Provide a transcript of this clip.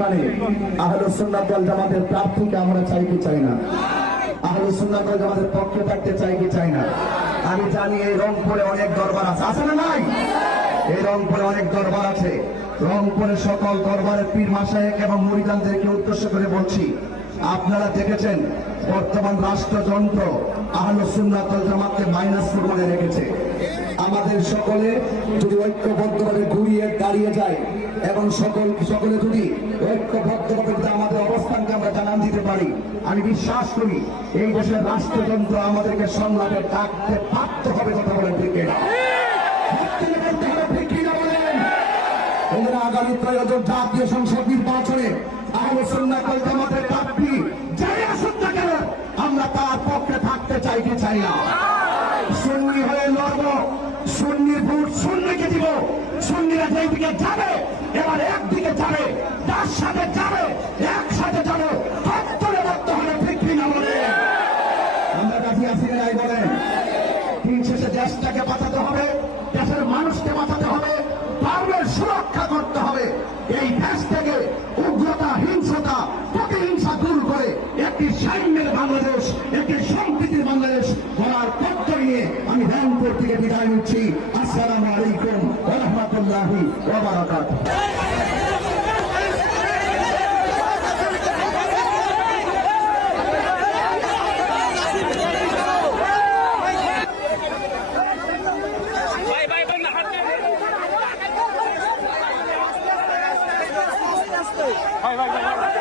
মানে আহলুস সুন্নাত ওয়াল জামাতের প্রার্থীকে আমরা চাই কি চাই না? আহলুস সুন্নাত ওয়াল জামাতের পক্ষে থাকতে চাই কি চাই না? আমি জানি এই রংপুরে অনেক দরবার আছে, আছে না নাই? এই রংপুরে অনেক দরবার আছে। রংপুরে সকল দরবারের পীর মাশায়েখ এবং মুরিদানদেরকে উদ্দেশ্য করে বলছি, আপনারা দেখেছেন বর্তমান রাষ্ট্রযন্ত্র আহলুস সুন্নাত ওয়াল জামাতকে মাইনাস করে রেখেছে। আমাদের সকলে যদি ঐক্যবদ্ধভাবে ঘুরিয়ে দাঁড়িয়ে যায় এবং সকলে যদি ঐক্যবদ্ধভাবে আমাদের অবস্থানকে আমরা জানান দিতে পারি, আমি বিশ্বাস করি এই দেশের রাষ্ট্রযন্ত্র আমাদেরকে সংলাপে ডাকতে বাধ্য হবে। কথা বলেন ঠিক কিনা? আগামী ত্রয়োদশ জাতীয় সংসদ নির্বাচনে আহলুস সুন্নাত ওয়াল জামাতের প্রার্থী যাই আসুক না কেন, আমরা তার পক্ষে থাকতে চাই কি চাই না? সুন্নি হয়ে লড়ব, সুন্নির ভোট সুন্নিকে দিব। সুন্নিরা যেই দিকে যাবে এবার একদিকে যাবে, তার সাথে যাবে, একসাথে যাবে, হাতরে রাখতে হবে। ঠিক কিনা বলে আমরা কাছে আসি নাই বলেন? দিন শেষে দেশটাকে বাঁচাতে হবে, দেশের মানুষকে বাঁচাতে হবে, ধর্মের সুরক্ষা করতে হবে। এই দেশ থেকে উগ্রতা, হিংসতা, প্রতিহিংসা দূর করে একটি সাম্যের বাংলাদেশ, একটি সম্প্রীতির বাংলাদেশ গড়ার পথ নিয়ে আমি রংপুর থেকে বিদায় নিচ্ছি। আসসালামু আলাইকুম ওয়া রাহমাতুল্লাহি ওয়া বারাকাতুহু। ভাই